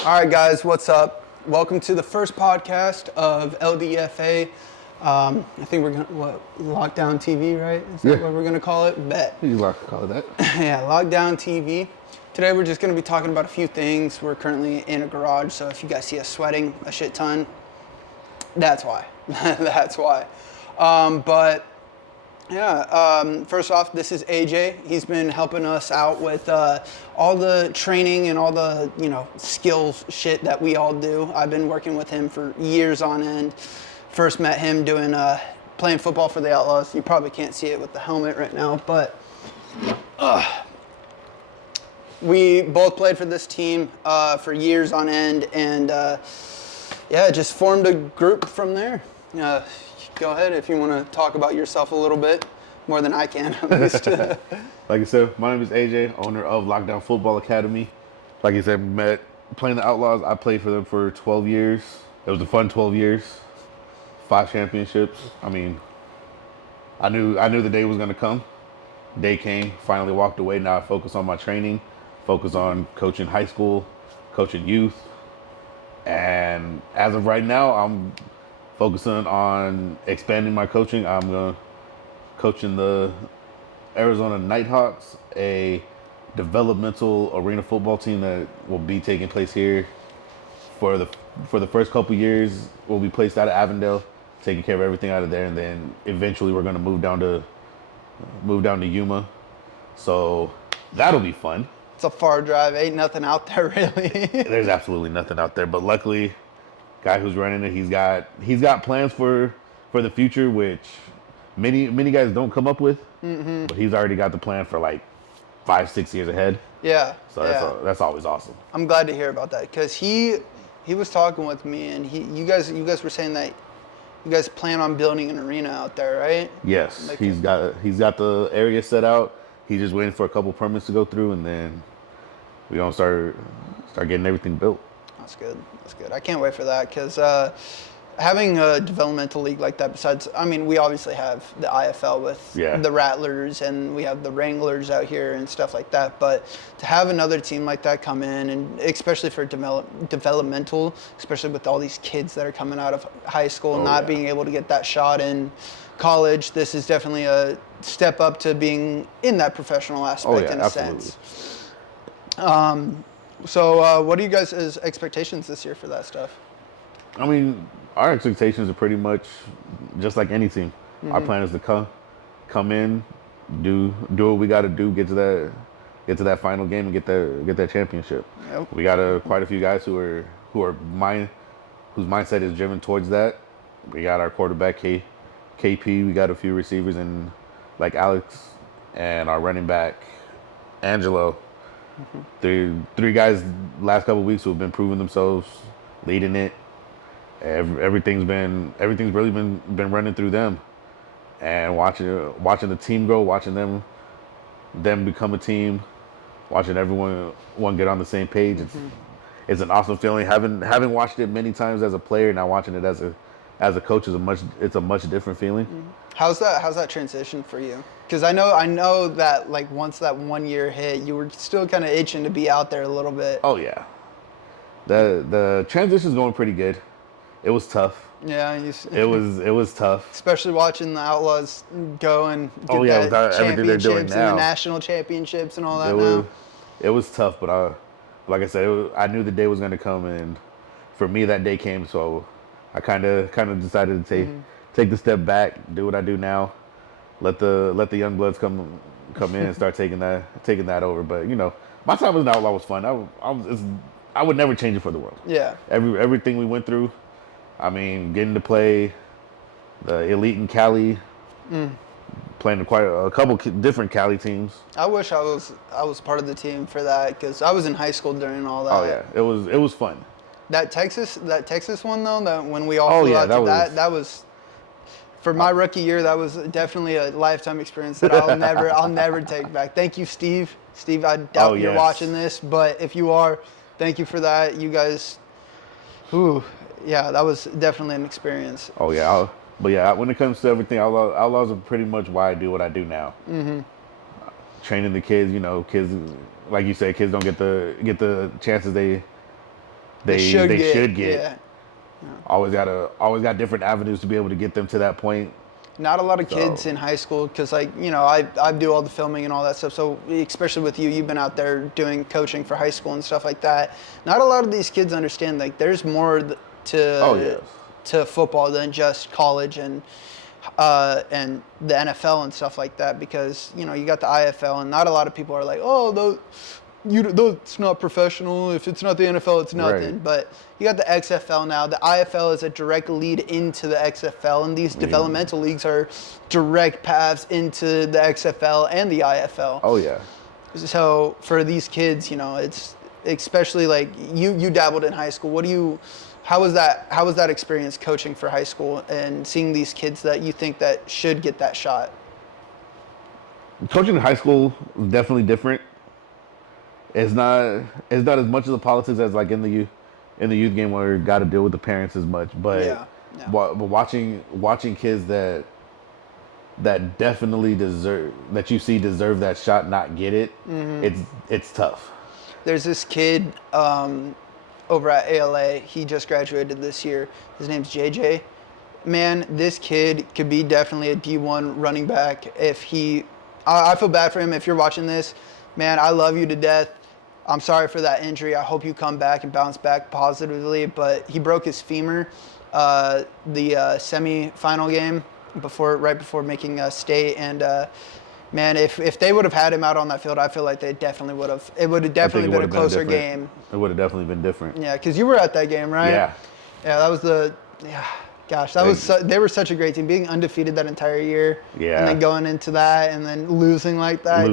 All right, guys, what's up? Welcome to the first podcast of LDFA. I think we're gonna LockDown TV, right? Is that what we're gonna call it? Bet. You can call it that. Yeah, LockDown TV. Today we're just gonna be talking about a few things. We're currently in a garage, so if you guys see us sweating a shit ton, that's why. That's why. First off, this is AJ. He's been helping us out with all the training and all the, skills shit that we all do. I've been working with him for years on end. First met him doing playing football for the Outlaws. You probably can't see it with the helmet right now, but we both played for this team for years on end, and just formed a group from there. Go ahead if you want to talk about yourself a little bit, more than I can at least. Like I said, my name is AJ, owner of LockDown Football Academy. Like I said, met playing the Outlaws. I played for them for 12 years. It was a fun 12 years. 5 championships. I mean, I knew the day was going to come. Day came, finally walked away. Now I focus on my training, focus on coaching high school, coaching youth. And as of right now, I'm focusing on expanding my coaching. I'm coaching the Arizona Nighthawks, a developmental arena football team that will be taking place here for the first couple years. We'll be placed out of Avondale, taking care of everything out of there, and then eventually we're going to move down to Yuma. So that'll be fun. It's a far drive. Ain't nothing out there really. There's absolutely nothing out there, but luckily, guy who's running it, he's got plans for the future, which many guys don't come up with. Mm-hmm. But he's already got the plan for like 5-6 years ahead. Yeah. So that's always awesome. I'm glad to hear about that, because he was talking with me, and you guys were saying that you guys plan on building an arena out there, right? Yes, he's got the area set out. He's just waiting for a couple permits to go through, and then we're gonna start getting everything built. That's good. I can't wait for that, because having a developmental league like that, besides, I mean, we obviously have the IFL with the Rattlers, and we have the Wranglers out here and stuff like that, but to have another team like that come in, and especially for developmental, especially with all these kids that are coming out of high school, being able to get that shot in college, this is definitely a step up to being in that professional aspect in a sense. So what are you guys' expectations this year for that stuff? I mean, our expectations are pretty much just like any team. Mm-hmm. Our plan is to come in, do what we got to do, get to that final game and get that championship. Yep. We got quite a few guys whose mindset is driven towards that. We got our quarterback KP. We got a few receivers and like Alex, and our running back Angelo. Mm-hmm. Three guys last couple of weeks who have been proving themselves, leading it. Everything's really been running through them, and watching the team grow, watching them become a team, watching everyone get on the same page. Mm-hmm. It's an awesome feeling. Having watched it many times as a player, now watching it as a coach is a much different feeling. Mm-hmm. How's that transition for you? Because I know that like once that 1 year hit, you were still kind of itching to be out there a little bit. Oh yeah, the transition's going pretty good. It was tough. Yeah, it was tough. Especially watching the Outlaws go and get without everything they're doing now, and the national championships and all that. It was tough, but like I said, I knew the day was going to come, and for me that day came. So I kind of decided to take the step back, do what I do now, let the young bloods come in and start taking that over. But my time as an Outlaw was fun. I would never change it for the world. Yeah. Everything we went through. I mean, getting to play the elite in Cali, playing quite a couple different Cali teams. I wish I was part of the team for that, because I was in high school during all that. Oh yeah, it was fun. That Texas one though, that when we all flew out to that was for my rookie year. That was definitely a lifetime experience that I'll never take back. Thank you, Steve. Steve, I doubt you're watching this, but if you are, thank you for that. You guys, yeah, that was definitely an experience. Oh yeah, but yeah, when it comes to everything, Outlaws are pretty much why I do what I do now. Mm-hmm. Training the kids, kids like you said, kids don't get the chances they should should get. Yeah. Always got different avenues to be able to get them to that point. Not a lot of kids So- in high school, because like, I do all the filming and all that stuff. So especially with you've been out there doing coaching for high school and stuff like that. Not a lot of these kids understand like there's more to to football than just college and the NFL and stuff like that, because you got the IFL, and not a lot of people are like, oh, it's not professional. If it's not the NFL, it's nothing. Right. But you got the XFL now. The IFL is a direct lead into the XFL, and these developmental leagues are direct paths into the XFL and the IFL. Oh yeah. So for these kids, it's especially like you dabbled in high school. How was that experience coaching for high school and seeing these kids that you think that should get that shot? Coaching in high school is definitely different. It's not as much of the politics as like in the youth game where you got to deal with the parents as much. But but watching kids that definitely deserve that shot, not get it. Mm-hmm. It's tough. There's this kid over at ALA. He just graduated this year. His name's JJ. Man, this kid could be definitely a D1 running back I feel bad for him if you're watching this. Man, I love you to death. I'm sorry for that injury. I hope you come back and bounce back positively. But he broke his femur the semi-final game right before making state. And man, if they would have had him out on that field, I feel like they definitely would have. It would have definitely been a closer game. It would have definitely been different. Yeah, because you were at that game, right? Yeah. Yeah, that was gosh, they were such a great team, being undefeated that entire year. Yeah. And then going into that and then losing like that,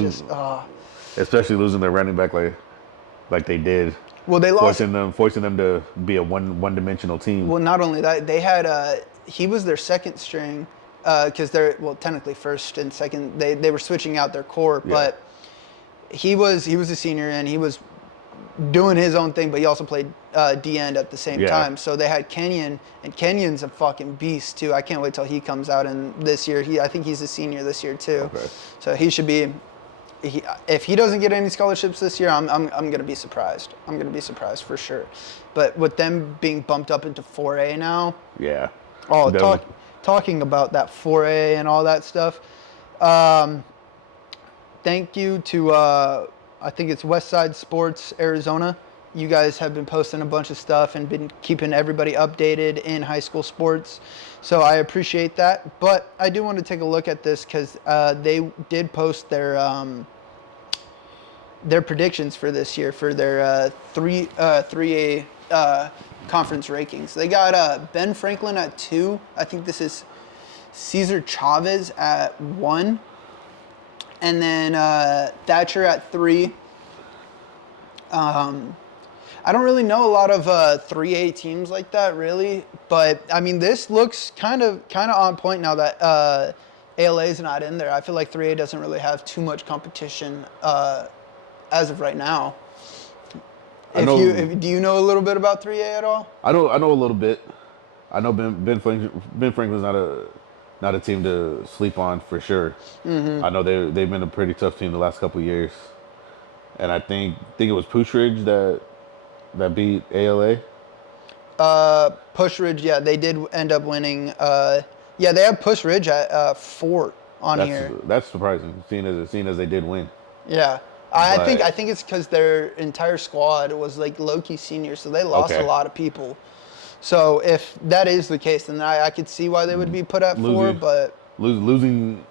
Especially losing their running back like they did. Well, they lost, forcing them to be a one-dimensional team. Well, not only that, they had he was their second string, because they're technically first and second. They were switching out their core, but he was a senior and he was doing his own thing, but he also played D end at the same time. So they had Kenyon, and Kenyon's a fucking beast too. I can't wait till he comes out in this year. I think he's a senior this year too. Okay. So he should be. If he doesn't get any scholarships this year, I'm gonna be surprised. I'm gonna be surprised for sure. But with them being bumped up into 4A now. Yeah. Oh, talking about that 4A and all that stuff. Thank you to I think it's Westside Sports Arizona. You guys have been posting a bunch of stuff and been keeping everybody updated in high school sports. So I appreciate that. But I do want to take a look at this because they did post their predictions for this year for their 3A conference rankings. They got Ben Franklin at 2. I think this is Cesar Chavez at 1. And then Thatcher at 3. I don't really know a lot of 3A teams like that, really. But, I mean, this looks kind of on point now that ALA is not in there. I feel like 3A doesn't really have too much competition as of right now. Do you know a little bit about 3A at all? I know a little bit. I know Ben Franklin's not a team to sleep on for sure. Mm-hmm. I know they've been a pretty tough team the last couple of years, and I think it was Pushridge that beat ALA. Pushridge, yeah, they did end up winning. Yeah, they have Pushridge at 4 on here. That's surprising, seeing as they did win. Yeah. I think it's because their entire squad was like low-key seniors, so they lost a lot of people. So if that is the case, then I could see why they would be put at 4. But losing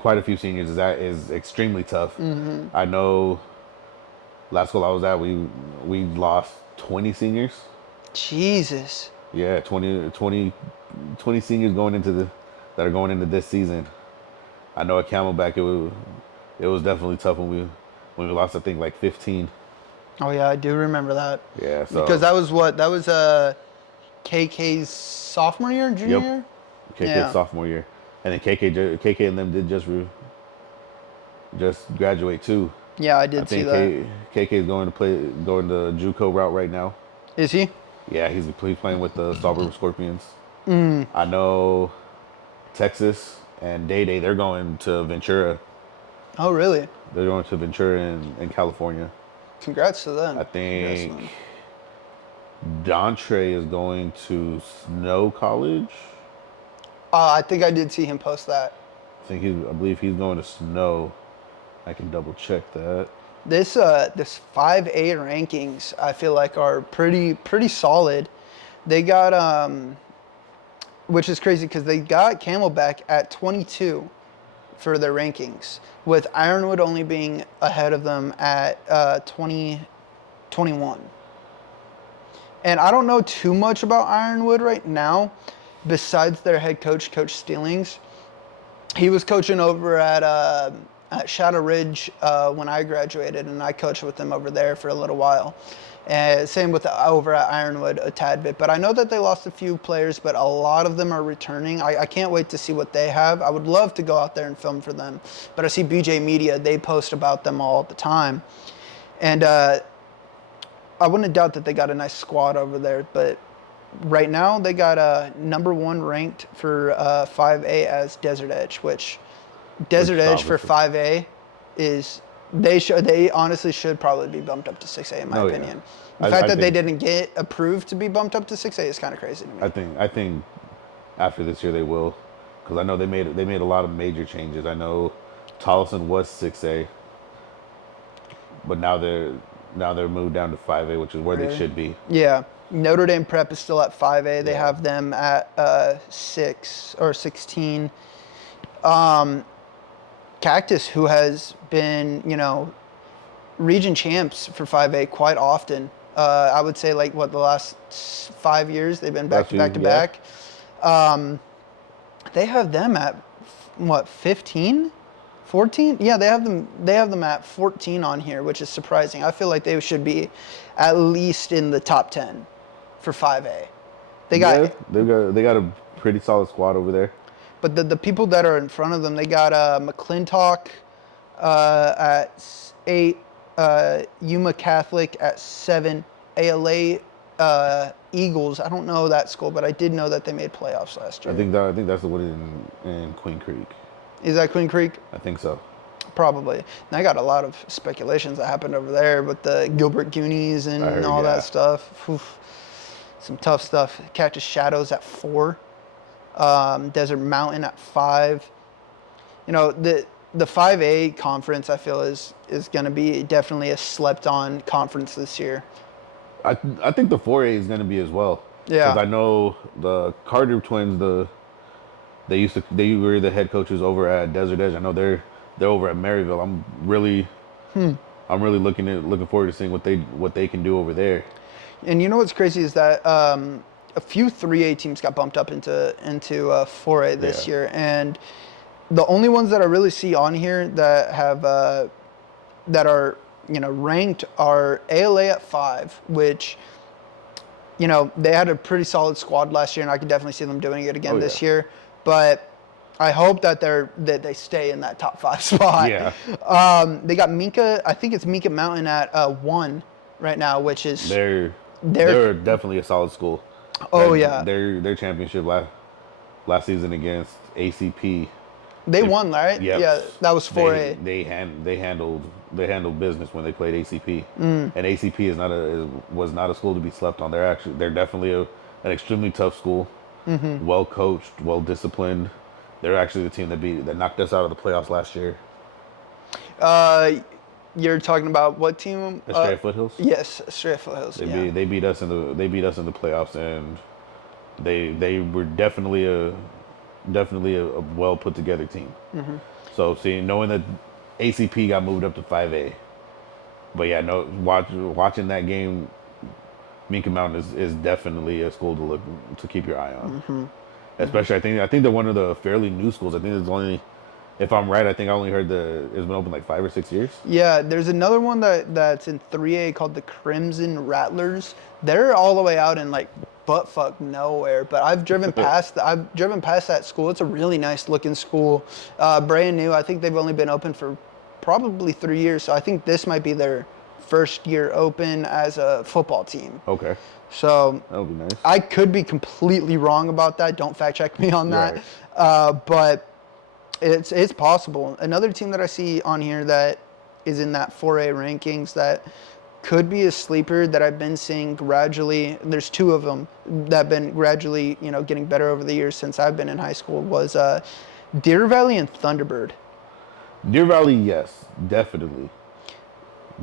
quite a few seniors is extremely tough. Mm-hmm. I know. Last school I was at, we lost 20 seniors. Jesus. Yeah, 20 seniors that are going into this season. I know at Camelback it was definitely tough when we lost, I think, like 15. Oh yeah, I do remember that. Yeah, so because that was KK's sophomore year, junior year. KK's sophomore year, and then KK and them did just graduate too. Yeah, I did see that. KK is going the JUCO route right now. Is he? Yeah, he's playing with the Salt River Scorpions. Mm. I know Texas and Day they're going to Ventura. Oh, really? They're going to Ventura in California. Congrats to them. I think Dontre is going to Snow College. I think I did see him post that. I believe he's going to Snow. I can double check that. This 5A rankings I feel like are pretty solid. They got which is crazy because they got Camelback at 22 for their rankings, with Ironwood only being ahead of them at 21. And I don't know too much about Ironwood right now, besides their head coach, Coach Steelings. He was coaching over at Shadow Ridge when I graduated, and I coached with him over there for a little while. And same with over at Ironwood a tad bit. But I know that they lost a few players, but a lot of them are returning. I can't wait to see what they have. I would love to go out there and film for them. But I see BJ Media, they post about them all the time. And I wouldn't doubt that they got a nice squad over there. But right now, they got number 1 ranked for 5A as Desert Edge, which Desert Edge for 5A is... They honestly should probably be bumped up to 6A in my opinion. The fact that they didn't get approved to be bumped up to 6A is kind of crazy to me. I think after this year they will, because I know they made a lot of major changes. I know Tolleson was 6A, but now they're moved down to 5A, which is where they should be. Yeah, Notre Dame Prep is still at 5A. They have them at 6 or 16. Cactus, who has been, region champs for 5A quite often. I would say the last 5 years they've been back to back. They have them at 15, 14? Yeah, they have them at 14 on here, which is surprising. I feel like they should be at least in the top 10 for 5A. They got a pretty solid squad over there. But the people that are in front of them, they got McClintock at 8, Yuma Catholic at 7, ALA Eagles. I don't know that school, but I did know that they made playoffs last year. I think that's the one in Queen Creek. Is that Queen Creek? I think so. Probably. And I got a lot of speculations that happened over there with the Gilbert Goonies and all that stuff. Oof. Some tough stuff. Cactus Shadows at 4. Desert Mountain at 5. The 5A conference I feel is going to be definitely a slept on conference this year. I think the 4A is going to be as well. Yeah. Because I know the Carter twins, they were the head coaches over at Desert Edge. I know they're over at Maryville. I'm really looking forward to seeing what they can do over there. And what's crazy is that a few 3A teams got bumped up into 4A this year, and the only ones that I really see on here that have that are ranked are ALA at 5, which they had a pretty solid squad last year, and I could definitely see them doing it again this year. But I hope that they stay in that top 5 spot. Yeah. They got Minka. I think it's Minka Mountain at 1 right now, which is they're definitely a solid school. Oh yeah. Their championship last season against ACP. They won, right? Yep. Yeah, that was 4A. They handled business when they played ACP. And ACP was not a school to be slept on. They're definitely an extremely tough school. Mm-hmm. Well coached, well disciplined. They're actually the team that knocked us out of the playoffs last year. You're talking about what team? Estrella Foothills. Yes, Estrella Foothills. They beat us in the playoffs, and they were definitely a well put together team. Mm-hmm. So knowing that ACP got moved up to 5A, but yeah, watching that game, Minka Mountain is definitely a school to keep your eye on. Mm-hmm. Especially, I think they're one of the fairly new schools. I think there's only, if I'm right, I think I only heard it's been open 5 or 6 years. Yeah, there's another one that's in 3A called the Crimson Rattlers. They're all the way out in buttfuck nowhere, but I've driven past that school. It's a really nice looking school, brand new. I think they've only been open for probably 3 years, so I think this might be their first year open as a football team. Okay. So that would be nice. I could be completely wrong about that. Don't fact check me on that. Right. But it's possible. Another team that I see on here that is in that 4A rankings that could be a sleeper that I've been seeing gradually. There's two of them that have been gradually, getting better over the years since I've been in high school. Was Deer Valley and Thunderbird. Deer Valley, yes, definitely.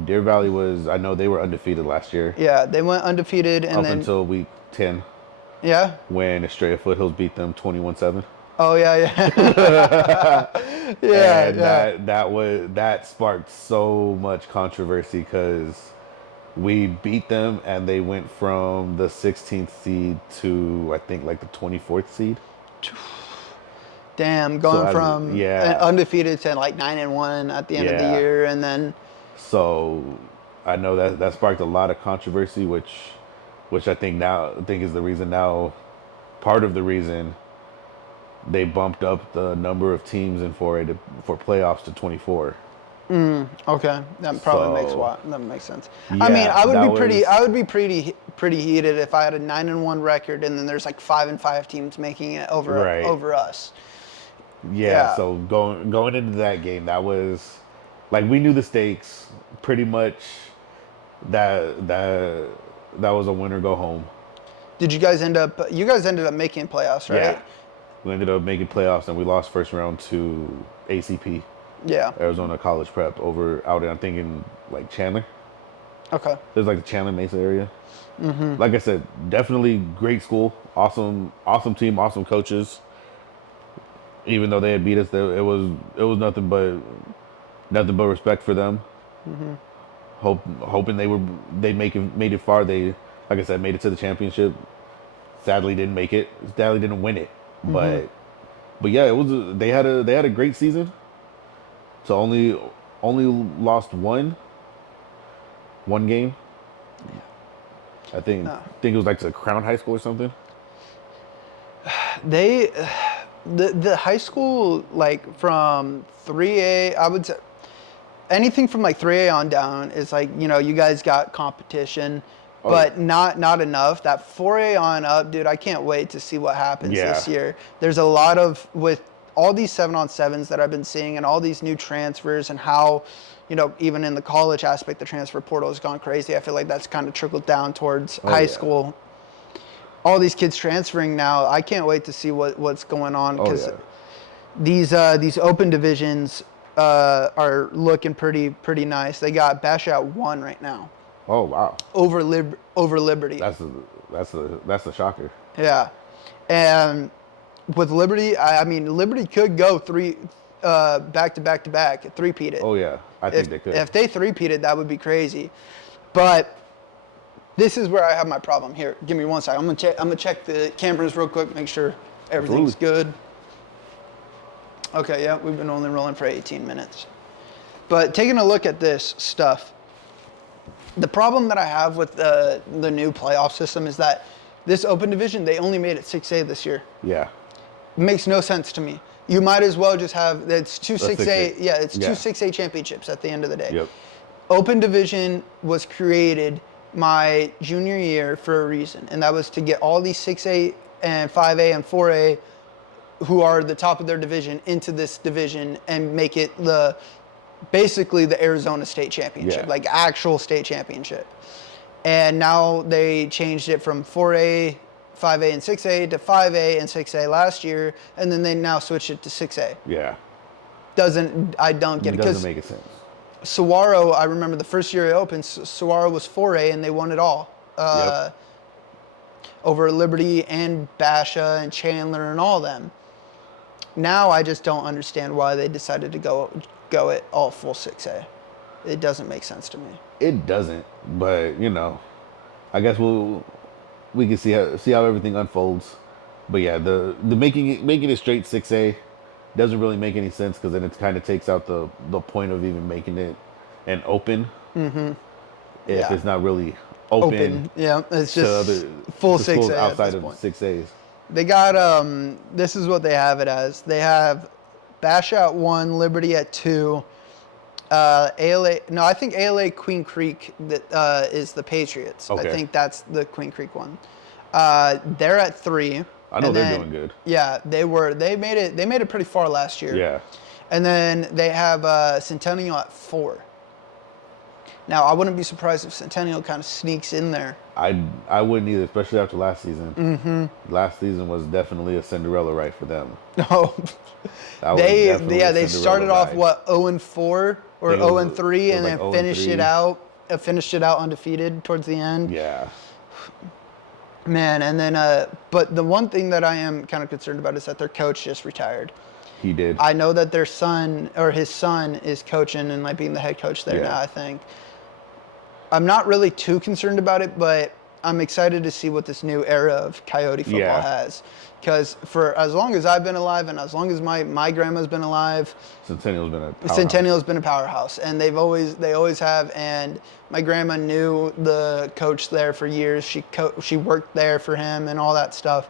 Deer Valley I know they were undefeated last year. Yeah, they went undefeated and up then until week 10. Yeah. When Estrella Foothills beat them 21-7. Oh yeah. And that sparked so much controversy because we beat them and they went from the 16th seed to I think like the 24th seed. Damn, going from undefeated to like 9-1 at the end of the year, and then. So, I know that sparked a lot of controversy, which I think is the reason now, part of the reason they bumped up the number of teams in 4A for playoffs to 24. Okay, that probably makes sense. Yeah, I mean, I would be pretty heated if I had a 9-1 record and then there's like 5-5 teams making it over us. Yeah. So going into that game, that was like we knew the stakes pretty much. That was a win or go home. Did you guys ended up making playoffs, right? Yeah. We ended up making playoffs and we lost first round to ACP. Yeah. Arizona College Prep out in, I'm thinking like Chandler. Okay. There's like the Chandler Mesa area. Mm-hmm. Like I said, definitely great school, awesome team, awesome coaches. Even though they had beat us, it was nothing but respect for them. Mm-hmm. Hoping they made it far. They, like I said, made it to the championship. Sadly, didn't make it. Sadly, didn't win it. Mm-hmm. But yeah, they had a great season. So only lost one game. Yeah. I think it was like to Crown High School or something. The high school, like from 3A, I would say anything from like 3A on down is like, you guys got competition, but not enough. That 4A on up, dude, I can't wait to see what happens this year. There's a lot with all these 7-on-7s that I've been seeing and all these new transfers and how, even in the college aspect, the transfer portal has gone crazy. I feel like that's kind of trickled down towards high school. All these kids transferring now. I can't wait to see what's going on because these open divisions are looking pretty nice. They got Bash at 1 right now. Oh wow! Over Liberty. That's the shocker. Yeah, and with Liberty, I mean Liberty could go back to back, three-peat it. Oh yeah, I think they could. If they three-peated, that would be crazy. But this is where I have my problem. Here, give me 1 second. I'm gonna check the cameras real quick, make sure everything's good. Okay, yeah, we've been only rolling for 18 minutes. But taking a look at this stuff, the problem that I have with the new playoff system is that this open division, they only made it 6A this year. Yeah. It makes no sense to me. You might as well just have, it's two 6A, two 6A championships at the end of the day. Yep. Open division was created my junior year for a reason, and that was to get all these 6A and 5A and 4A who are the top of their division into this division and make it basically the Arizona State Championship, like actual state championship. And now they changed it from 4A, 5A, and 6A to 5A and 6A last year, and then they now switched it to 6A. Yeah. I don't get it. It doesn't make sense. Saguaro, I remember the first year it opened, Saguaro was 4A and they won it all. Over Liberty and Basha and Chandler and all them. Now I just don't understand why they decided to go it all full 6A. It doesn't make sense to me. It doesn't, but I guess we can see how everything unfolds. But yeah, the making it straight 6A doesn't really make any sense because then it kind of takes out the point of even making it an open. Mm-hmm. If it's not really open. Yeah, it's just full 6A outside of 6As. They got this is what they have it as. They have Bash at 1, Liberty at 2, ALA. No, I think ALA Queen Creek is the Patriots. Okay. I think that's the Queen Creek one. They're at 3. I know they're doing good. Yeah, they made it pretty far last year. Yeah. And then they have Centennial at 4. Now, I wouldn't be surprised if Centennial kind of sneaks in there. I wouldn't either, especially after last season. Mm-hmm. Last season was definitely a Cinderella ride for them. No, they started off what 0-4 or 0-3, and like then finished it out undefeated towards the end. Yeah. Man, and then but the one thing that I am kind of concerned about is that their coach just retired. He did. I know that their son or his son is coaching and like being the head coach there now, I think. I'm not really too concerned about it, but I'm excited to see what this new era of Coyote football has. Because for as long as I've been alive and as long as my grandma's been alive, Centennial's been a powerhouse, and they always have. And my grandma knew the coach there for years. She worked there for him and all that stuff.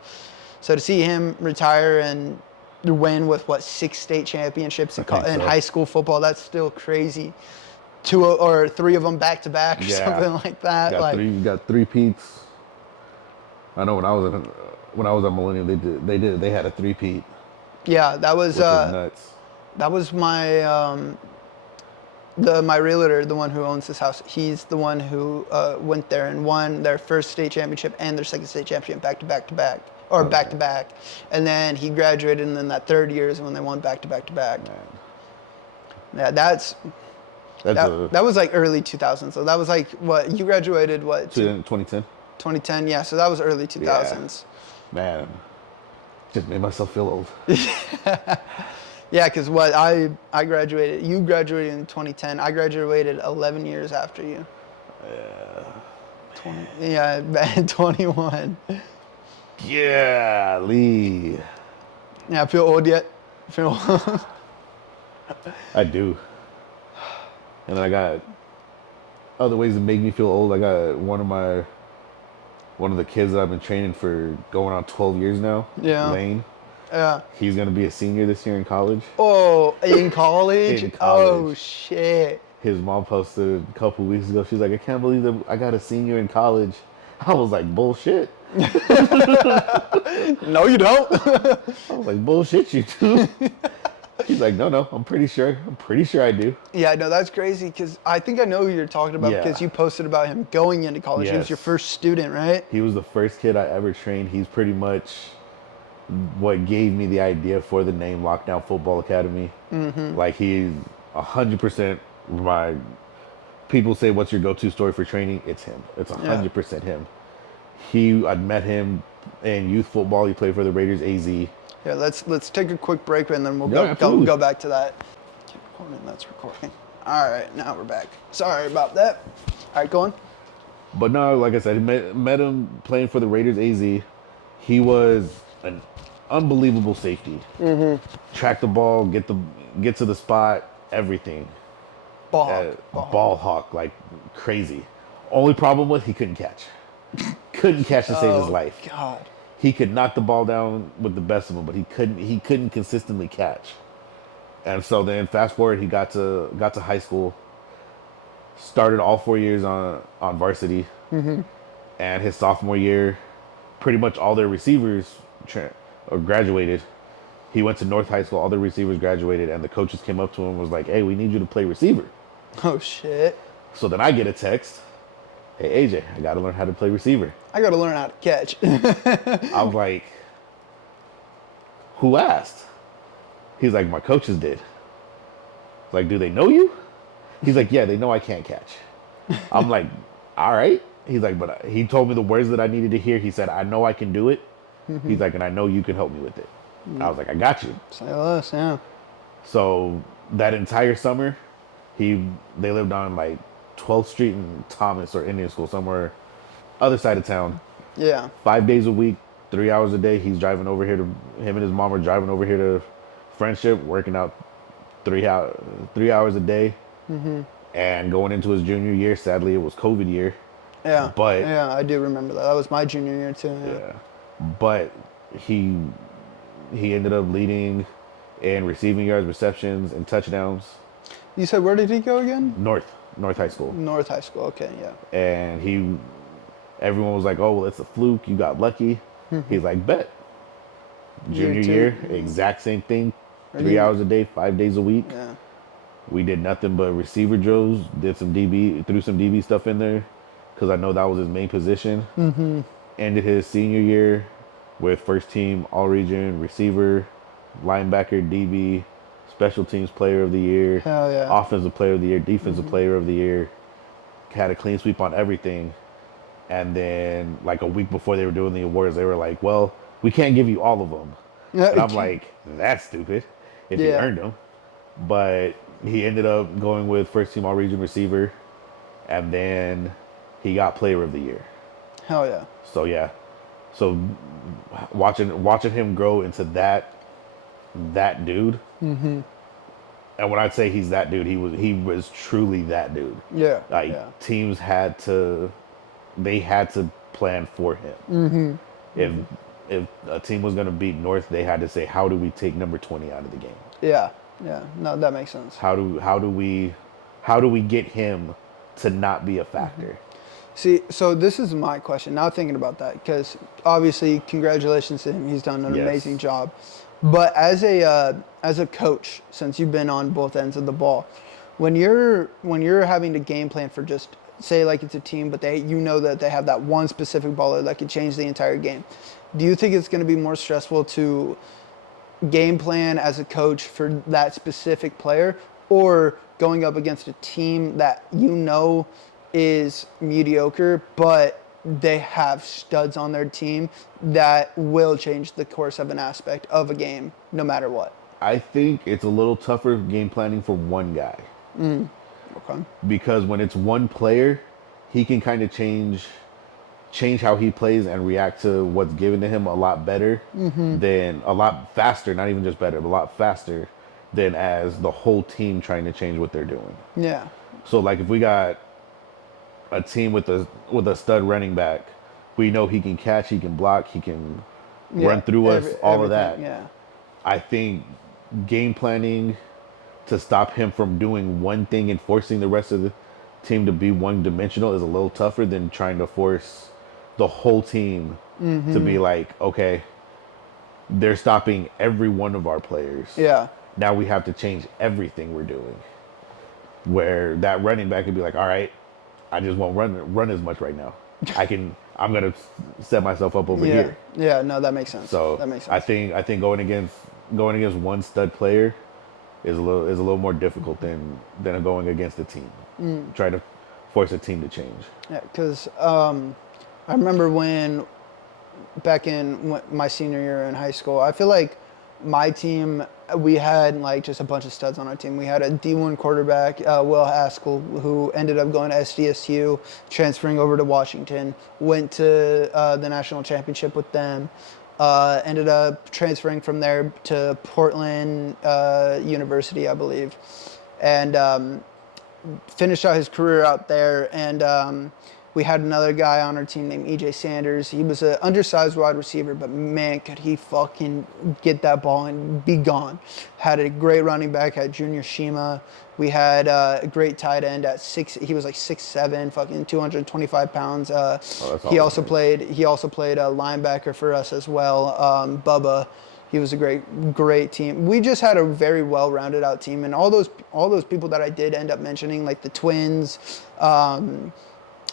So to see him retire and win with 6 state championships in high school football, that's still crazy. 2 or 3 of them back to back or something like that. Got 3 peats. I know when I was at Millennium, they had a 3-peat. Yeah, that was nuts. That was my my realtor, the one who owns this house. He's the one who went there and won their first state championship and their second state championship back to back. And then he graduated, and then that third year is when they won back to back. Yeah, that was like early 2000s. So that was like what you graduated 2010. 2010, yeah. So that was early 2000s. Yeah. Man, just made myself feel old. Yeah, because I graduated. You graduated in 2010. I graduated 11 years after you. Yeah. 21. Yeah, Lee. Yeah, I feel old yet? I do. And I got other ways that make me feel old. I got one of the kids that I've been training for going on 12 years now. Yeah. Lane. Yeah. He's gonna be a senior this year in college. Oh, in college? In college. Oh shit. His mom posted a couple weeks ago. She's like, I can't believe that I got a senior in college. I was like, bullshit. No, you don't. I was like, bullshit, you do. He's like, no, I'm pretty sure I do. Yeah, no, that's crazy because I think I know who you're talking about because you posted about him going into college. He was your first student, right? He was the first kid I ever trained. He's pretty much what gave me the idea for the name LockDown Football Academy. Mm-hmm. Like he's 100% my. People say, "What's your go-to story for training?" It's him. It's 100% him. I'd met him in youth football. He played for the Raiders AZ. Yeah, let's take a quick break and then we'll go back to that. Keep recording. That's recording. All right, now we're back. Sorry about that. All right, go on. But no, like I said, met him playing for the Raiders AZ. He was an unbelievable safety. Mm-hmm. Track the ball, get to the spot, everything. Ball hawk, like crazy. Only problem was he couldn't catch. Couldn't catch to save his life. God. He could knock the ball down with the best of them, but he couldn't consistently catch. And so then fast forward, he got to high school, started all 4 years on varsity, and his sophomore year, pretty much all their receivers graduated. He went to North High School, all their receivers graduated, and the coaches came up to him and was like, "Hey, we need you to play receiver." Oh shit. So then I get a text, "Hey AJ, I gotta learn how to play receiver. I gotta learn how to catch." I'm like, "Who asked?" He's like, "My coaches did." Like, "Do they know you?" He's like, "Yeah, they know I can't catch." I'm like, "All right." He's like, "But he told me the words that I needed to hear." He said, "I know I can do it." He's like, "And I know you can help me with it." I was like, "I got you." Say less, yeah. So that entire summer, they lived on like 12th Street in Thomas or Indian School, somewhere other side of town. Yeah. 5 days a week, 3 hours a day. He's driving over here him and his mom are driving over here to Friendship, working out 3 hours a day. And going into his junior year, sadly, it was COVID year. Yeah. But yeah, I do remember that. That was my junior year too. Yeah. But he ended up leading in receiving yards, receptions, and touchdowns. You said where did he go again? North High School. North High School. Okay, yeah. And everyone was like, "Oh, well, it's a fluke. You got lucky." He's like, "Bet." Junior year, exact same thing. 3 hours a day, 5 days a week. Yeah. We did nothing but receiver drills. Did some DB, threw some DB stuff in there, because I know that was his main position. Mm-hmm. Ended his senior year with first team All Region receiver, linebacker, DB, special teams player of the year, Hell yeah. offensive player of the year, defensive player of the year. Had a clean sweep on everything. And then, like a week before they were doing the awards, they were like, "Well, we can't give you all of them." And I'm like, "That's stupid. If he earned them." But he ended up going with first team All Region receiver, and then he got player of the year. Hell yeah. So yeah, so watching him grow into that dude. Mm-hmm. And when I say he's that dude, he was truly that dude. Yeah. Like teams had to plan for him. Mm-hmm. If a team was going to beat North, they had to say, how do we take number 20 out of the game? Yeah. No, that makes sense. How do we get him to not be a factor? Mm-hmm. See, so this is my question. Now thinking about that, because obviously, congratulations to him. He's done an amazing job. But as a coach, since you've been on both ends of the ball, when you're having to game plan for just say like it's a team, but that they have that one specific baller that could change the entire game, do you think it's going to be more stressful to game plan as a coach for that specific player, or going up against a team that is mediocre, but they have studs on their team that will change the course of an aspect of a game no matter what? I think it's a little tougher game planning for one guy. Okay. Because when it's one player, he can kind of change how he plays and react to what's given to him a lot better than a lot faster, not even just better, but a lot faster than as the whole team trying to change what they're doing. Yeah. So like if we got a team with a stud running back, we know he can catch, he can block, he can run through us, all of that. Yeah. I think game planning to stop him from doing one thing and forcing the rest of the team to be one-dimensional is a little tougher than trying to force the whole team to be like, okay, they're stopping every one of our players. Yeah. Now we have to change everything we're doing. Where that running back could be like, all right, I just won't run as much right now. I'm gonna set myself up over here. Yeah, no, that makes sense. So that makes sense. I think going against one stud player is a little more difficult than going against a team. Trying to force a team to change. Yeah, because I remember when back in my senior year in high school, I feel like my team, we had like just a bunch of studs on our team. We had a D1 quarterback, Will Haskell, who ended up going to SDSU, transferring over to Washington, went to the national championship with them, ended up transferring from there to Portland University, I believe, and finished out his career out there. And we had another guy on our team named EJ Sanders. He was an undersized wide receiver, but man, could he fucking get that ball and be gone. Had a great running back, had Junior Shima. We had a great tight end at he was like 6'7", fucking 225 pounds. He also played a linebacker for us as well, Bubba. He was a great team. We just had a very well-rounded out team, and all those people that I did end up mentioning, like the twins,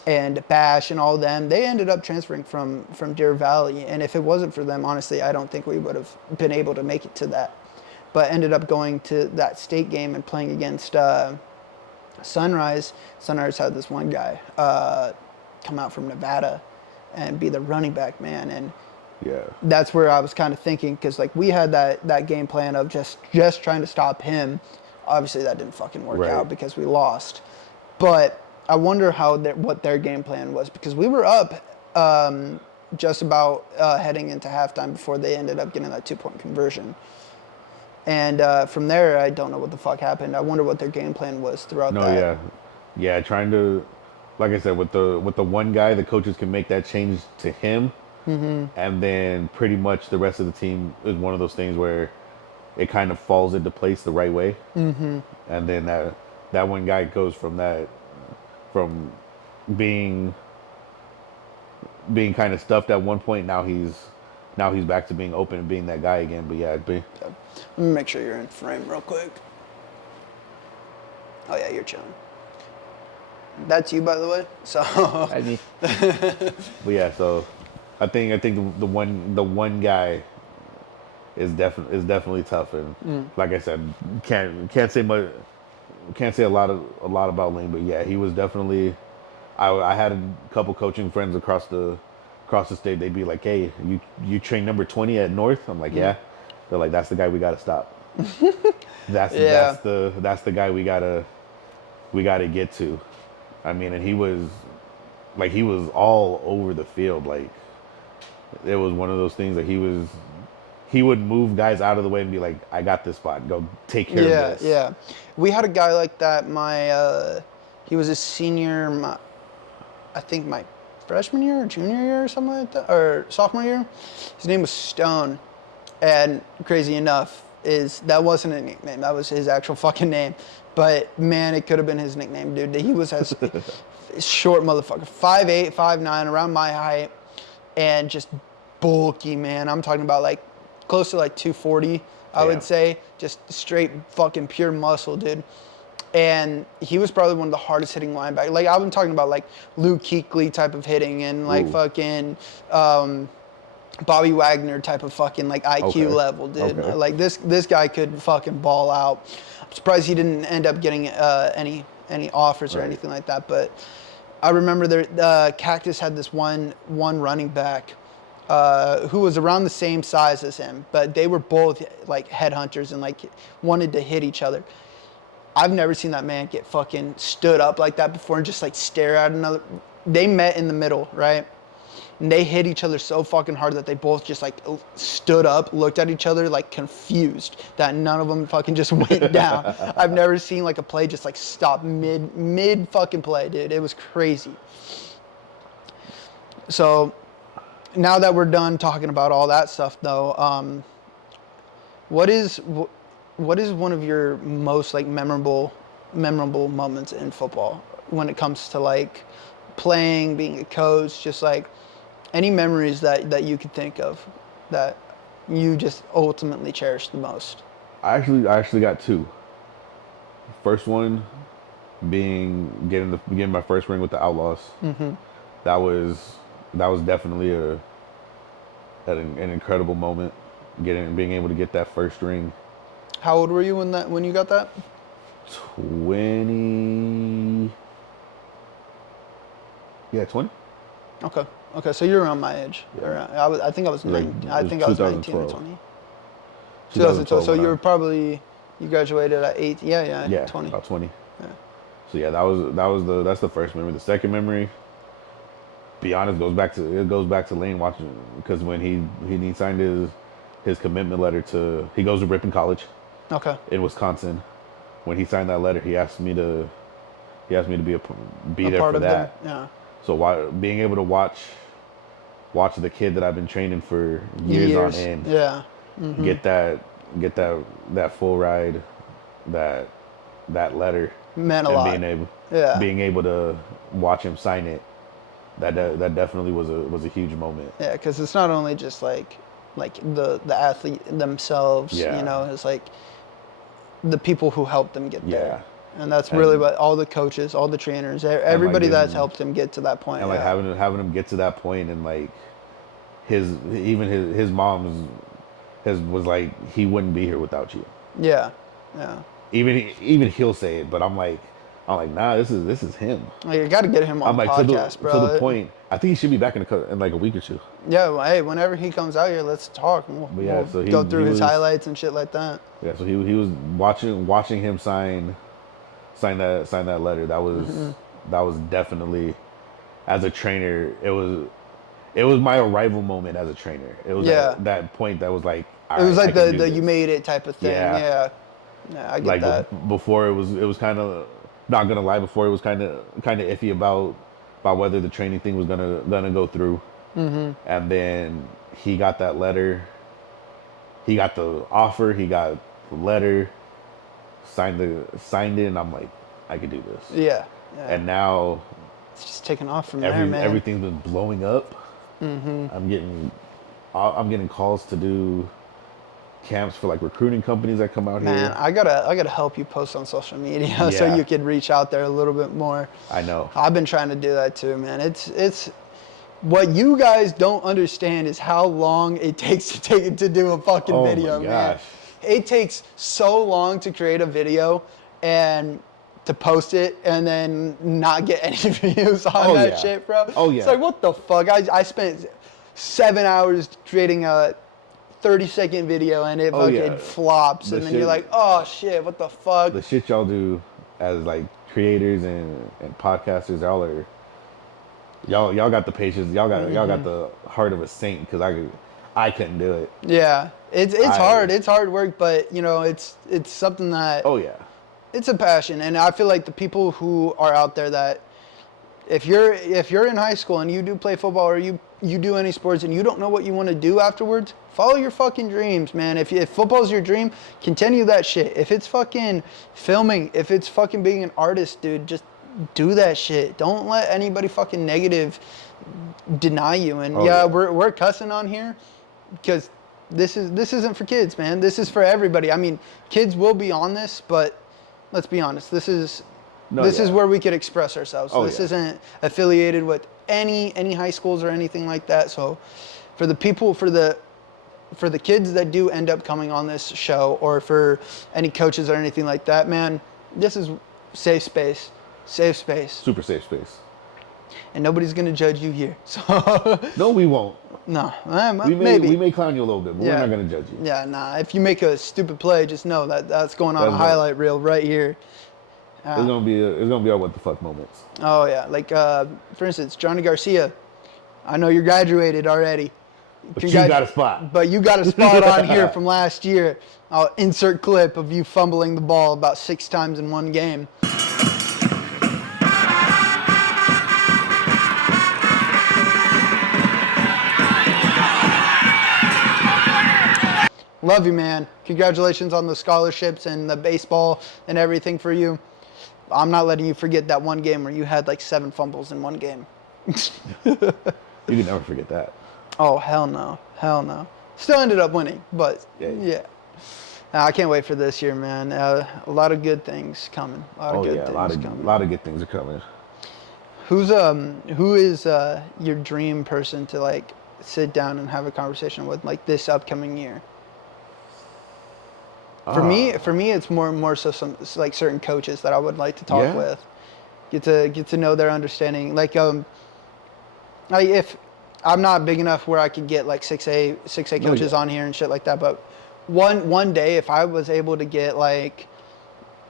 and Bash and all of them, they ended up transferring from Deer Valley. And if it wasn't for them, honestly, I don't think we would have been able to make it to that. But ended up going to that state game and playing against Sunrise. Sunrise had this one guy come out from Nevada and be the running back, man. And that's where I was kind of thinking, because like we had that game plan of just trying to stop him. Obviously, that didn't fucking work out because we lost. But I wonder what their game plan was, because we were up just about heading into halftime before they ended up getting that 2-point conversion. And from there, I don't know what the fuck happened. I wonder what their game plan was throughout that. Yeah, trying to, like I said, with the one guy, the coaches can make that change to him, and then pretty much the rest of the team is one of those things where it kind of falls into place the right way, and then that one guy goes from being kind of stuffed at one point. Now he's back to being open and being that guy again. But yeah, Let me make sure you're in frame real quick. Oh yeah, you're chilling. That's you, by the way. So. I mean, but yeah, so I think the one guy is definitely tough, and like I said, can't say much, can't say a lot about Lane, but yeah, he was definitely. I had a couple coaching friends across the state. They'd be like, "Hey, you train number 20 at North?" I'm like, "Yeah." They're like, "That's the guy we got to stop. Yeah. That's the guy we got to get to." I mean, and he was all over the field. Like it was one of those things that he would move guys out of the way and be like, "I got this spot. Go take care of this." Yeah. We had a guy like that. He was a senior. I think my freshman year or junior year or something like that, or sophomore year. His name was Stone, and crazy enough that wasn't a nickname. That was his actual fucking name. But man, it could have been his nickname, dude. He was as short motherfucker, 5'8", 5'9", around my height, and just bulky, man. I'm talking about like close to like 240, I would say. Just straight fucking pure muscle, dude. And he was probably one of the hardest hitting linebackers. Like I've been talking about like Luke Kuechly type of hitting and like fucking Bobby Wagner type of fucking like IQ level, dude. Okay. Like this guy could fucking ball out. I'm surprised he didn't end up getting any offers or anything like that. But I remember Cactus had this one running back who was around the same size as him, but they were both like headhunters and like wanted to hit each other. I've never seen that man get fucking stood up like that before and just like stare at another. They met in the middle, right? And they hit each other so fucking hard that they both just like stood up, looked at each other like confused that none of them fucking just went down. I've never seen like a play just like stop mid fucking play, dude. It was crazy. So now that we're done talking about all that stuff though, what is one of your most like memorable moments in football when it comes to like playing, being a coach, just like any memories that you could think of that you just ultimately cherish the most? I actually got two. First one being getting my first ring with the Outlaws. That was definitely an incredible moment. Being able to get that first ring. How old were you when you got that? 20. Yeah, 20. Okay, so you're around my age. Yeah. I think I was 19. I think I was 19 or 20. 2012. So you were probably, you graduated at 8. Yeah, 20. About 20. Yeah. So yeah, that's the first memory. The second memory, be honest, goes back to Lane watching, because when he signed his commitment letter he goes to Ripon College. Okay. In Wisconsin. When he signed that letter, he asked me to be there part for of that. Yeah. So being able to watch the kid that I've been training for years on end. Yeah. Get that full ride, that letter, meant a and lot. being able to watch him sign it, that definitely was a huge moment. Yeah, because it's not only just like the athlete themselves, Yeah. it's like the people who helped them get there. Yeah. And that's really what all the coaches, all the trainers, everybody that's helped him get to that point. And like having him get to that point, and like his mom was like, he wouldn't be here without you. Yeah. Even he'll say it, but I'm like, nah, this is him. Like, you got to get him on the podcast, bro. To the point, I think he should be back in like a week or two. Yeah, well, hey, whenever he comes out here, let's talk. We'll go through his highlights and shit like that. Yeah, so he was watching him sign that letter. That was definitely, as a trainer, it was my arrival moment as a trainer. It was that point that was like, it was like the you made it type of thing. Yeah, I get that. Before it was kind of, not gonna lie, before it was kind of iffy about whether the training thing was gonna go through. And then he got that letter. He got the offer. He got the letter. Signed it, and I'm like, I could do this. Yeah. And now it's just taking off from there, man. Everything's been blowing up. I'm getting calls to do camps for like recruiting companies that come out here. Man, I gotta help you post on social media so you could reach out there a little bit more. I know. I've been trying to do that too, man. It's what you guys don't understand is how long it takes to do a fucking video, man. It takes so long to create a video and to post it and then not get any views on that shit, bro. Oh yeah. It's like, what the fuck? I spent 7 hours creating a 30-second video and it fucking flops, and then you're like, oh shit, what the fuck? The shit y'all do as like creators and podcasters, y'all got the patience, y'all got the heart of a saint, because I couldn't do it. Yeah, it's hard. It's hard work, but you know, it's something that. Oh yeah. It's a passion, and I feel like the people who are out there that, if you're in high school and you do play football or you do any sports and you don't know what you want to do afterwards, follow your fucking dreams, man. If football's your dream, continue that shit. If it's fucking filming, if it's fucking being an artist, dude, just do that shit. Don't let anybody fucking negative deny you. And we're cussing on here because this isn't for kids, man. This is for everybody. I mean, kids will be on this, but let's be honest. This is where we could express ourselves. This isn't affiliated with any high schools or anything like that. So for the people, for the kids that do end up coming on this show, or for any coaches or anything like that, man, this is safe space. Safe space. Super safe space. And nobody's going to judge you here. So no, we won't. No. Maybe. We may clown you a little bit, but we're not going to judge you. Yeah, nah. If you make a stupid play, just know that's going on a highlight reel right here. It's gonna be our what the fuck moments. Oh yeah, like for instance, Johnny Garcia. I know you're graduated already. But you got a spot. But you got a spot on here from last year. I'll insert clip of you fumbling the ball about 6 times in one game. Love you, man. Congratulations on the scholarships and the baseball and everything for you. I'm not letting you forget that one game where you had like 7 fumbles in one game. You can never forget that. Oh, hell no. Hell no. Still ended up winning, but yeah. I can't wait for this year, man. A lot of good things coming. A lot of good things are coming. Who is your dream person to like sit down and have a conversation with like this upcoming year? For me, it's more so some like certain coaches that I would like to talk with, get to know their understanding. Like if I'm not big enough where I could get like 6A coaches on here and shit like that, but one day if I was able to get like,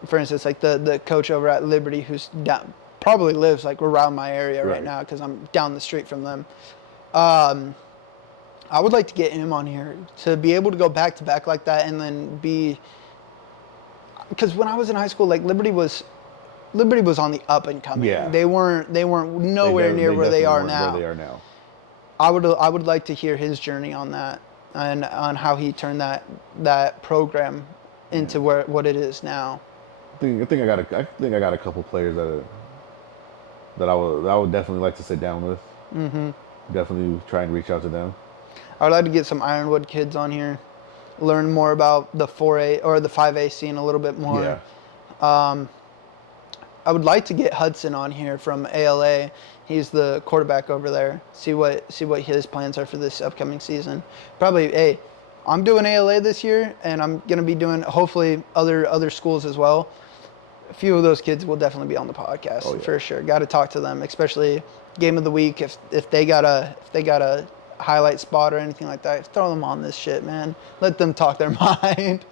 for instance, like the coach over at Liberty who's down, probably lives like around my area right now because I'm down the street from them. I would like to get him on here to be able to go back to back like that, and then because when I was in high school, like Liberty was on the up and coming. Yeah. They weren't nowhere near where they are now. Where they are now. I would like to hear his journey on that and on how he turned that program into what it is now. I think I got a couple players that I would definitely like to sit down with. Mm-hmm. Definitely try and reach out to them. I would like to get some Ironwood kids on here, learn more about the 4A or the 5A scene a little bit more. Yeah. I would like to get Hudson on here from ALA. He's the quarterback over there. See what his plans are for this upcoming season. Probably, I'm doing ALA this year, and I'm gonna be doing hopefully other schools as well. A few of those kids will definitely be on the podcast for sure. Got to talk to them, especially game of the week. If they got a highlight spot or anything like that, throw them on this shit, man. Let them talk their mind.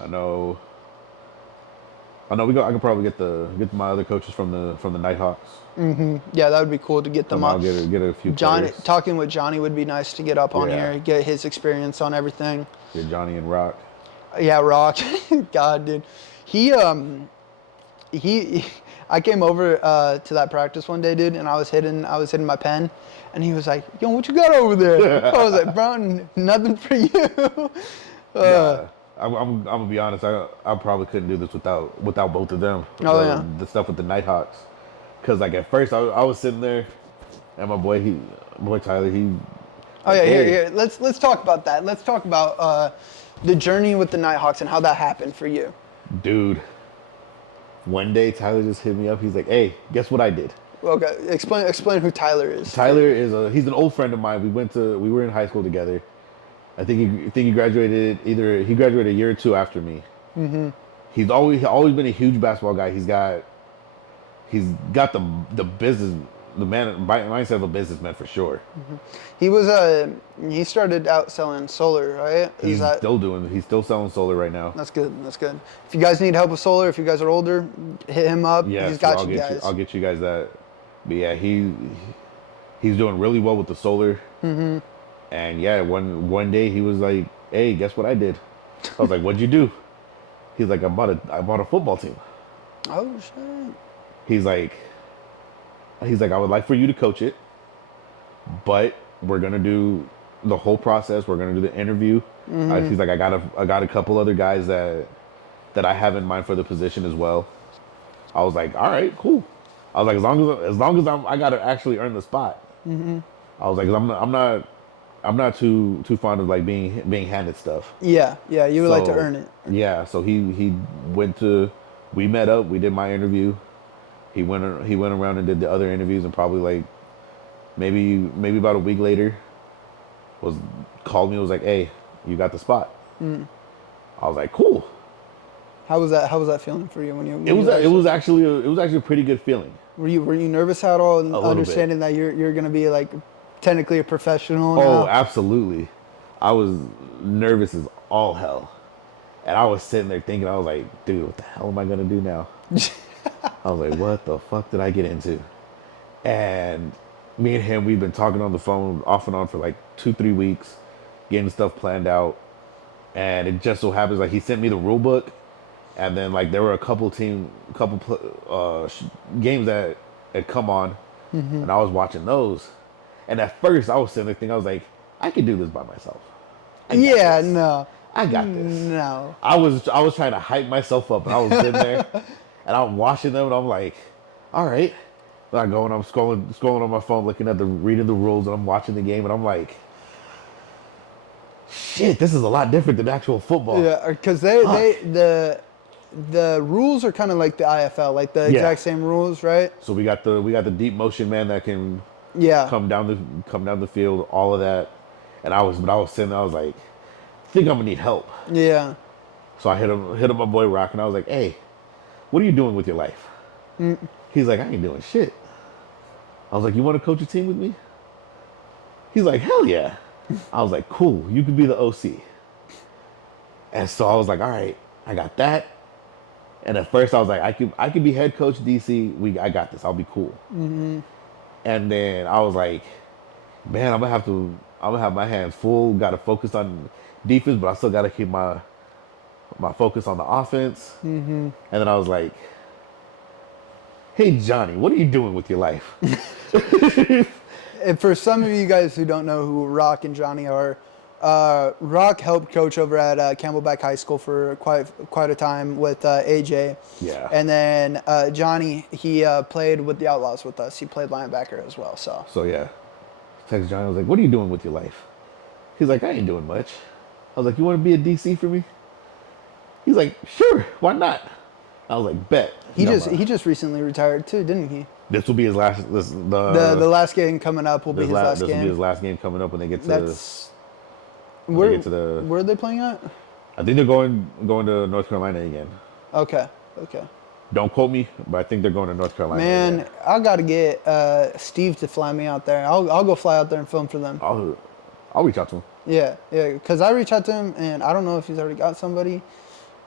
I know. I can probably get my other coaches from the Nighthawks. Mm-hmm. Yeah, that would be cool to get them on. Get a few. Talking with Johnny would be nice to get up on here, get his experience on everything. Get Johnny and Rock. Yeah, Rock. God, dude. I came over to that practice one day, dude, and I was hitting my pen, and he was like, "Yo, what you got over there?" I was like, "Bro, nothing for you." I'm gonna be honest. I probably couldn't do this without both of them. The stuff with the Nighthawks, because like at first I was sitting there, and my boy Tyler, he. Oh yeah, here. Let's talk about that. Let's talk about the journey with the Nighthawks and how that happened for you. Dude, one day Tyler just hit me up. He's like, "Hey, guess what I did?" Okay, explain who Tyler is. Tyler is he's an old friend of mine. We were in high school together. I think he graduated he graduated a year or two after me. Mm-hmm. He's always been a huge basketball guy. He's got the business, the mindset of a businessman for sure. Mm-hmm. He started out selling solar, right? He's still selling solar right now. That's good. If you guys need help with solar, if you guys are older, hit him up. Yeah, he's got you guys. I'll get you guys that. But yeah, he's doing really well with the solar. Mm-hmm. And yeah, one day he was like, "Hey, guess what I did?" I was like, "What'd you do?" He's like, I bought a football team." Oh shit. He's like, "I would like for you to coach it, but we're gonna do the whole process. We're gonna do the interview." Mm-hmm. He's like, I got a couple other guys that I have in mind for the position as well. I was like, all right, cool. I was like, as long as I gotta actually earn the spot. Mm-hmm. I was like, I'm not too fond of like being handed stuff. Yeah, you would like to earn it. Yeah, so we met up, we did my interview. He went around and did the other interviews, and probably like maybe about a week later called me and was like, "Hey, you got the spot." Mm. I was like, "Cool." How was that feeling for you when you? It was actually a pretty good feeling. Were you nervous at all, understanding that you're gonna be like technically a professional now? Oh, absolutely. I was nervous as all hell, and I was sitting there thinking, I was like, "Dude, what the hell am I gonna do now?" I was like, "What the fuck did I get into?" And me and him, we've been talking on the phone off and on for like 2-3 weeks, getting stuff planned out. And it just so happens like he sent me the rule book, and then like there were a couple games that had come on, mm-hmm. and I was watching those. And at first I was sitting there thinking, I was like, I could do this by myself. No. I got this. No. I was trying to hype myself up, and I was sitting there, and I'm watching them, and I'm like, all right. And I go and I'm scrolling on my phone, reading the rules, and I'm watching the game, and I'm like, shit, this is a lot different than actual football. Yeah, because the rules are kind of like the IFL, like the exact same rules, right? So we got the deep motion man that can come down the field, all of that. And I was sitting there, I was like, I think I'm gonna need help. Yeah. So I hit him my boy Rock, and I was like, "Hey, what are you doing with your life?" Mm. He's like, "I ain't doing shit." I was like, "You want to coach a team with me?" He's like, "Hell yeah." I was like, "Cool, you could be the OC." And so I was like, "All right, I got that." And at first I was like, I could be head coach DC. I got this. I'll be cool. Mm-hmm. And then I was like, man, I'm gonna have my hands full. Got to focus on defense, but I still got to keep my focus on the offense. Mm-hmm. And then I was like, hey, Johnny, what are you doing with your life? And for some of you guys who don't know who Rock and Johnny are, Rock helped coach over at Camelback High School for quite a time with AJ. Yeah. And then Johnny, he played with the Outlaws with us. He played linebacker as well. So yeah. Text Johnny, I was like, what are you doing with your life? He's like, I ain't doing much. I was like, you want to be a DC for me? He's like, sure, why not? I was like, bet. He just recently retired too, didn't he? This will be his last. The last game coming up will be his last game. This will be his last game coming up when they get to. Where are they playing at? I think they're going to North Carolina again. Okay. Don't quote me, but I think they're going to North Carolina. Man, again. I gotta get Steve to fly me out there. I'll go fly out there and film for them. I'll reach out to him. Yeah, because I reach out to him, and I don't know if he's already got somebody,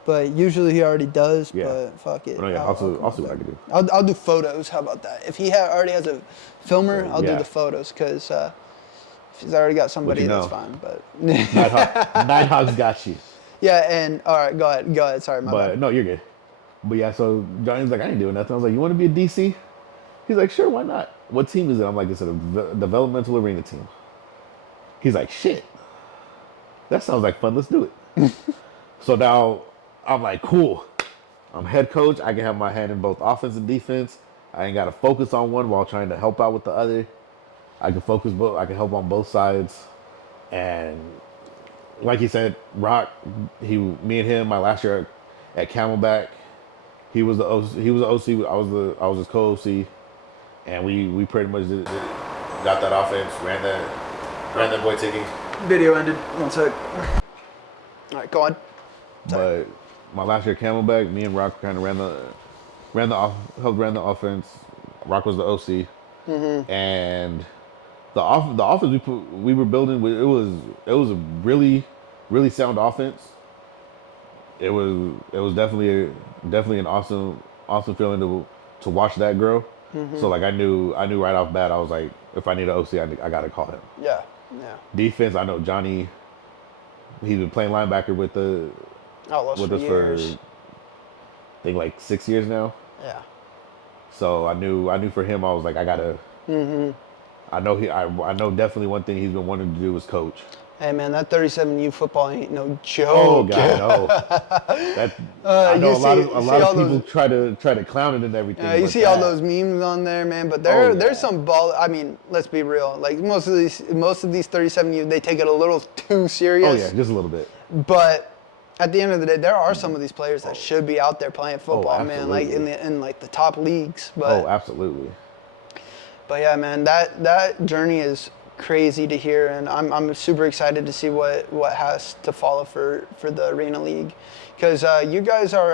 but usually he already does. Yeah. But fuck it. But no, yeah, I'll see what I can do. I'll do photos. How about that? If he already has a filmer, I'll do the photos because if he's already got somebody, that's fine. But Nighthawks got you. Yeah, and all right, go ahead. Sorry, my bad. No, you're good. But yeah, so Johnny's like, I ain't doing nothing. I was like, you want to be a DC? He's like, sure, why not? What team is it? I'm like, it's a developmental arena team. He's like, shit. That sounds like fun. Let's do it. So now I'm like, cool. I'm head coach. I can have my hand in both offense and defense. I ain't got to focus on one while trying to help out with the other. I can focus both. I can help on both sides. And like you said, Rock. Me and him, my last year at Camelback. He was the OC, I was his co-OC, and we pretty much got that offense, ran that boy ticking. Video ended. 1 sec. All right, go on. But my last year at Camelback, me and Rock kind of ran the offense. Rock was the OC, and the offense we were building. It was a really sound offense. It was definitely an awesome feeling to watch that grow. So like I knew right off bat, I was like, if I need an OC, I gotta call him. Yeah. Defense, I know Johnny. He's been playing linebacker with Outlaws us years. for I think like 6 years now. Yeah. So I knew for him, I was like, I gotta. I know definitely one thing he's been wanting to do is coach. Hey man, that 37U football ain't no joke. Oh God, no. I know a lot of people try to clown it and everything. You see all those memes on there, man. But there's some ball. I mean, let's be real. Like most of these 37U, they take it a little too serious. Oh yeah, just a little bit. But at the end of the day, there are some of these players that should be out there playing football, man. Like in like the top leagues. But, absolutely. But yeah, man, that journey is crazy to hear, and I'm super excited to see what has to follow for the Arena League, because you guys are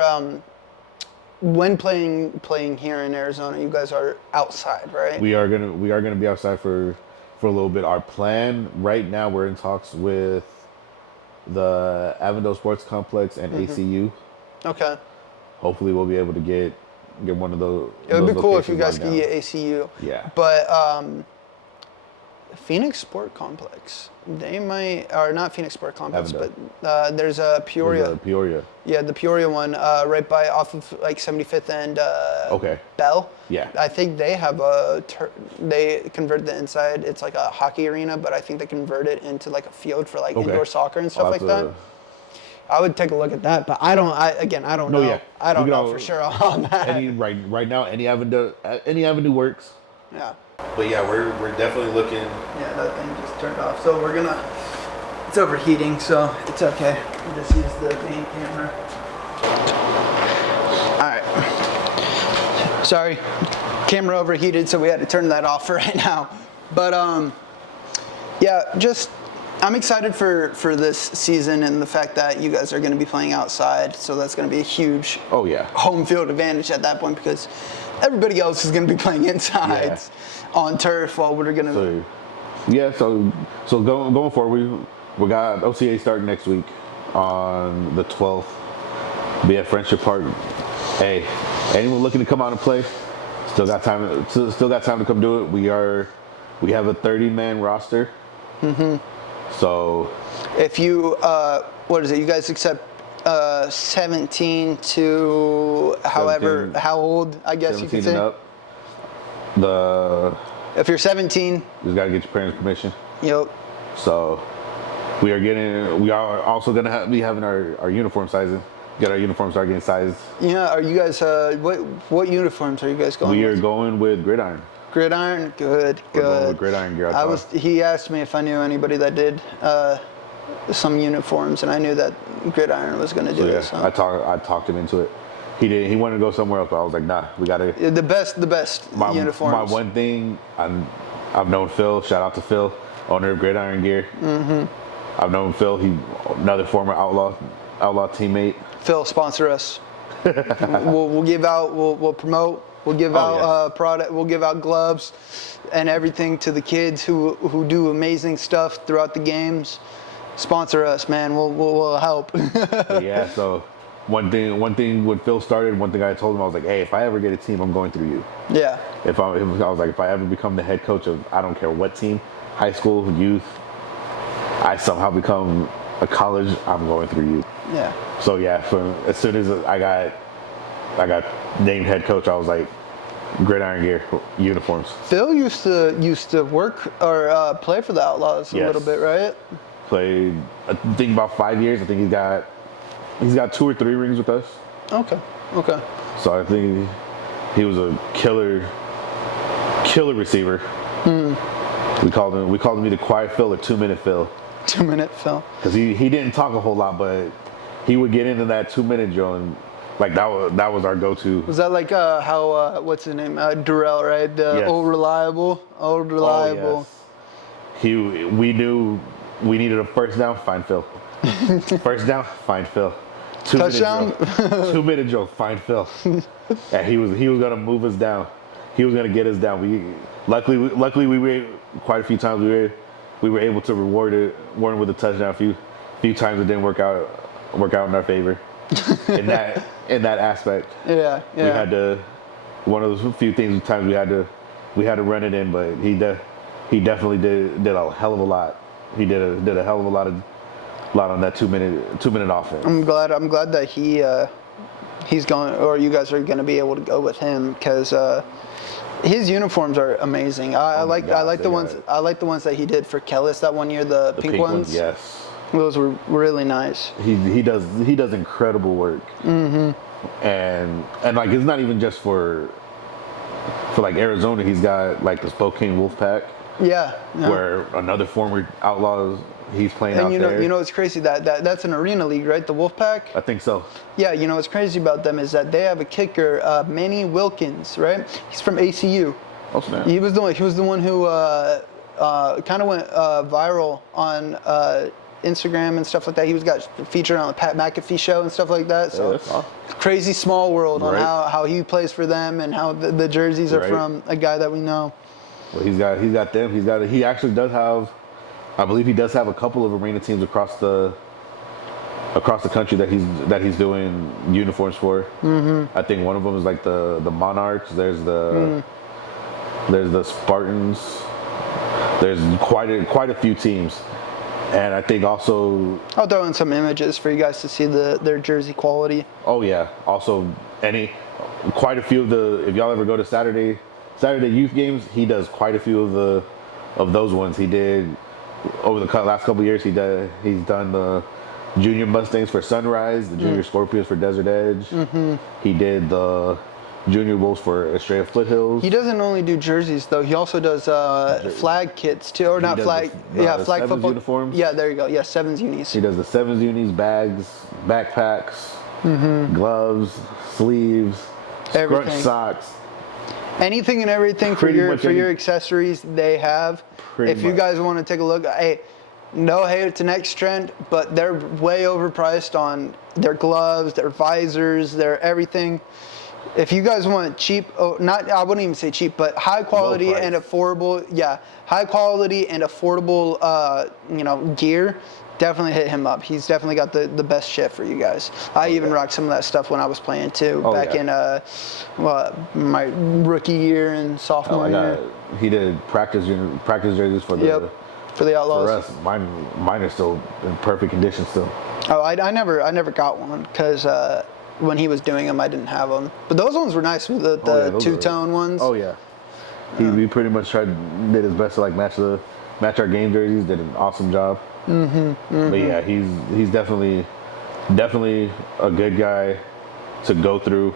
when playing here in Arizona, you guys are outside, right? We are gonna be outside for a little bit. Our plan right now, we're in talks with the Avondale Sports Complex and ACU. Okay. Hopefully, we'll be able to get one of those. It would be cool if you guys could get ACU. Yeah. But Phoenix Sport Complex. They might, or not Phoenix Sport Complex, but there's a Peoria. Peoria. Yeah, the Peoria one, right off of like 75th and Bell. Yeah. I think they have they convert the inside. It's like a hockey arena, but I think they convert it into like a field for like indoor soccer and stuff like that. I would take a look at that, but I don't know. Yeah. I don't know for sure on that. Right now, any avenue works. Yeah. But yeah, we're definitely looking. Yeah, that thing just turned off. So it's overheating, so it's okay. We'll just use the main camera. All right. Sorry, camera overheated, so we had to turn that off for right now. But yeah, I'm excited for this season and the fact that you guys are going to be playing outside. So that's going to be a huge home field advantage at that point, because everybody else is going to be playing inside on turf while we're going to. So going forward, we got OCA starting next week on the 12th. Be at Friendship Park. Hey, anyone looking to come out and play? Still got time to come do it. We have a 30-man roster. So if you what is it? You guys accept 17 to how old, I guess you could say. 17 and up. If you're 17, you just gotta get your parents' permission. Yep. So we are also gonna be having our uniform sizing. Get our uniforms start getting sized. Yeah. Are you guys what uniforms are you guys going with? We are going with Gridiron. Gridiron, good. We're going with Gridiron gear. He asked me if I knew anybody that did some uniforms, and I knew that Gridiron was going to do it. So. I talked him into it. He did. He wanted to go somewhere else, but I was like, nah, we got to. The best uniforms. My one thing, I've known Phil. Shout out to Phil, owner of Gridiron Gear. I've known Phil. He's another former outlaw teammate. Phil, sponsor us. we'll give out. We'll promote. We'll give out product. We'll give out gloves and everything to the kids who do amazing stuff throughout the games. Sponsor us, man. We'll help. Yeah. So one thing when Phil started, one thing I told him, I was like, hey, if I ever get a team, I'm going through you. Yeah. I was like, if I ever become the head coach of, I don't care what team, high school, youth, I somehow become a college, I'm going through you. Yeah. So yeah, as soon as I got named head coach, I was like, Gridiron Gear uniforms. Phil used to work or play for the Outlaws a little bit, right? Played, I think about 5 years. I think he's got 2 or 3 rings with us. Okay. So I think he was a killer receiver. We called him the quiet Phil or 2-minute Phil. 2-minute film. Because he didn't talk a whole lot, but he would get into that 2-minute drill, and like that was our go-to. Was that like how what's his name, Durrell, right? The Yes. old reliable. Oh, yes. We knew we needed a first down, find Phil. First down, find Phil. 2-minute Touchdown. drill. 2-minute drill, find Phil. And he was gonna move us down. He was gonna get us down. Luckily we were quite a few times we were able to reward him with a touchdown. A few times it didn't work out in our favor. in that aspect. Yeah. We had to, one of those few times we had to run it in, but he definitely did a hell of a lot. He did a hell of a lot on that 2-minute offense. I'm glad that he's going, or you guys are going to be able to go with him, because his uniforms are amazing. I like the ones that he did for Kellis that one year, the pink ones. Yes. Those were really nice. He does incredible work. Mm-hmm. And like, it's not even just for like Arizona. He's got like the Spokane Wolfpack. Yeah. Where another former outlaw he's playing out there. And you know it's crazy that's an arena league, right? The Wolfpack. I think so. Yeah. You know what's crazy about them is that they have a kicker, Manny Wilkins, right? He's from ACU. Oh, snap. He was the one who kind of went viral on Instagram and stuff like that. He got featured on the Pat McAfee show and stuff like that. So that's awesome. Crazy small world on how he plays for them and how the jerseys are from a guy that we know. Well, he's got them. He actually does have, I believe he does have a couple of arena teams across the country that he's doing uniforms for. Mm-hmm. I think one of them is like the Monarchs. There's the Spartans. There's quite a few teams. And I think also, I'll throw in some images for you guys to see their jersey quality. Oh yeah. Also, quite a few if y'all ever go to Saturday youth games, he does quite a few of those ones. He did over the last couple of years. He's done the Junior Mustangs for Sunrise, the Junior Scorpions for Desert Edge. Mm-hmm. He did the Junior Wolves for Estrella Foothills. He doesn't only do jerseys though. He also does flag kits too, or not flag. Flag football uniforms. Yeah, there you go. Yeah, Sevens unis. He does the Sevens unis, bags, backpacks, gloves, sleeves, scrunch socks. Anything and everything for your accessories they have. If you guys want to take a look, hey, no hate to Next Trend, but they're way overpriced on their gloves, their visors, their everything. If you guys want cheap, I wouldn't even say cheap, but high quality and affordable, gear, definitely hit him up. He's definitely got the best shit for you guys. I even rocked some of that stuff when I was playing too, in my rookie year and sophomore year. He did practice jerseys for the Outlaws. For us, mine are still in perfect condition still. Oh, I never got one because when he was doing them, I didn't have them. But those ones were nice, the two-tone ones. Oh yeah. He pretty much did his best to like match our game jerseys. Did an awesome job. Mm-hmm. But yeah, he's definitely a good guy to go through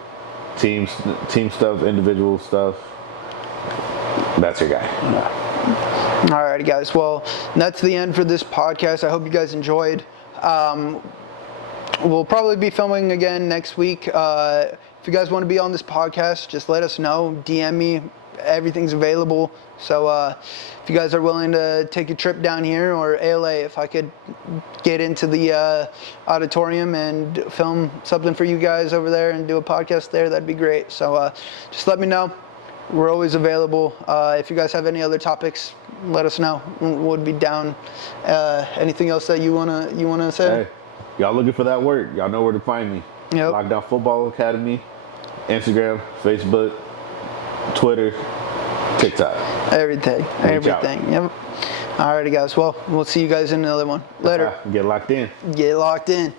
team stuff, individual stuff. That's your guy. Yeah. Alrighty, guys. Well, that's the end for this podcast. I hope you guys enjoyed. We'll probably be filming again next week. If you guys want to be on this podcast, just let us know. DM me. Everything's available. So if you guys are willing to take a trip down here, or ALA, if I could get into the auditorium and film something for you guys over there and do a podcast there, that'd be great. So just let me know. We're always available. If you guys have any other topics, let us know. We'll be down. Anything else that you wanna say? Hey, y'all looking for that work? Y'all know where to find me. Yep. LockDown Football Academy, Instagram, Facebook, Twitter, TikTok. Everything. Yep. Alrighty, guys. Well, we'll see you guys in another one. Later. Get locked in. Get locked in.